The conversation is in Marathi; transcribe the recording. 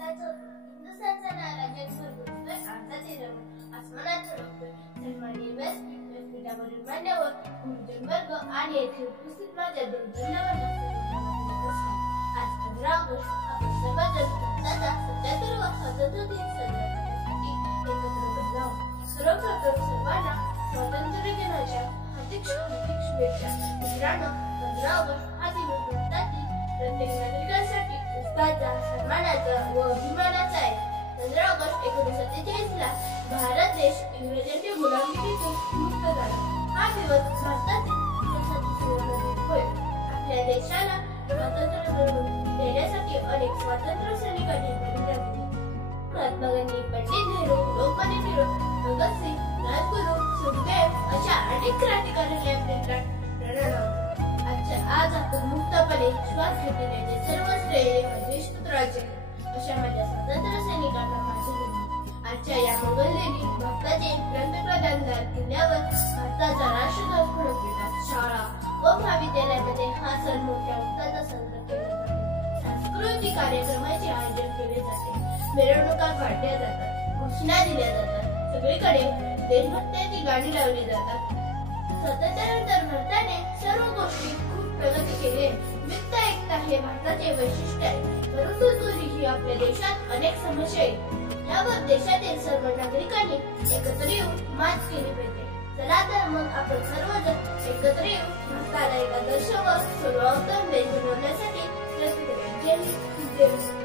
हिंदुस्थानचा नारा जगभर गुंजतोय, आरसाचे रंग आसमानात चढवतोय. सन्माननीय व्यासपीठावरील मान्यवर, गुरुजन वर्ग आणि येथे उपस्थित माझ्या धन्यवाद. आज 15 ऑगस्ट आपण सर्वजण भारताचा 77वा स्वातंत्र्य दिन साजरा करण्यासाठी एकत्र जमलो आहोत. सर्वप्रथम सर्वांना स्वातंत्र्य दिनाच्या हार्दिक शुभेच्छा. मित्रांनो, 15 ऑगस्ट हा दिवस भारतातील प्रत्येक नागरिकासाठी उत्साहाचा, सन्मानाचा व अभिमानाचा आहे. 15 ऑगस्ट 1947 ला भारत देश इंग्रजांच्या गुलामीतून मुक्त झाला. हा दिवस भारतातील इतिहासातील सुवर्णदिन होय. आपल्या देशाला स्वातंत्र्य मिळवून देण्यासाठी अनेक स्वातंत्र्य सैनिकांनी बलिदान दिले. महात्मा गांधी, पंडित नेहरू, लोकमान्य टिळक, भगतसिंग, राजगुरू, सुखदेव अशा अनेक क्रांतिकारकांनी आपले प्राण होते. आज आपण मुक्तपणे श्वास घेतल्याचे सर्व श्रेय देशपुत्राचे अशा माझ्या स्वातंत्र्य सैनिकांना माझे देणे. आजच्या या मंगलदिनी भारताचे पंतप्रधान लाल किल्ल्यावर भारताचा राष्ट्रध्वज फडकवितात. शाळा व महाविद्यालयामध्ये हा सण मोठ्या उत्साहाचा साजरा केला जातो. सांस्कृतिक कार्यक्रमाचे आयोजन केले जाते. मिरवणुका काढल्या जातात, घोषणा दिल्या जातात. सगळीकडे देशभक्तीची गाणी लावली जातात. स्वातंत्र्यानंतर भारताने सर्व गोष्टी खूप प्रगती केली. विविध एकता हे भारताचे वैशिष्ट्य आहे. परंतु तरीही आपल्या देशात अनेक समस्या आहेत. यावर देशातील सर्व नागरिकांनी एकत्र येऊन मात केली पाहिजे. चला तर मग आपण सर्वजण एकत्र येऊन भारताला एक आदर्श व सर्वोत्तम देश बनवण्यासाठी प्रयत्न करूया. जय हिंद.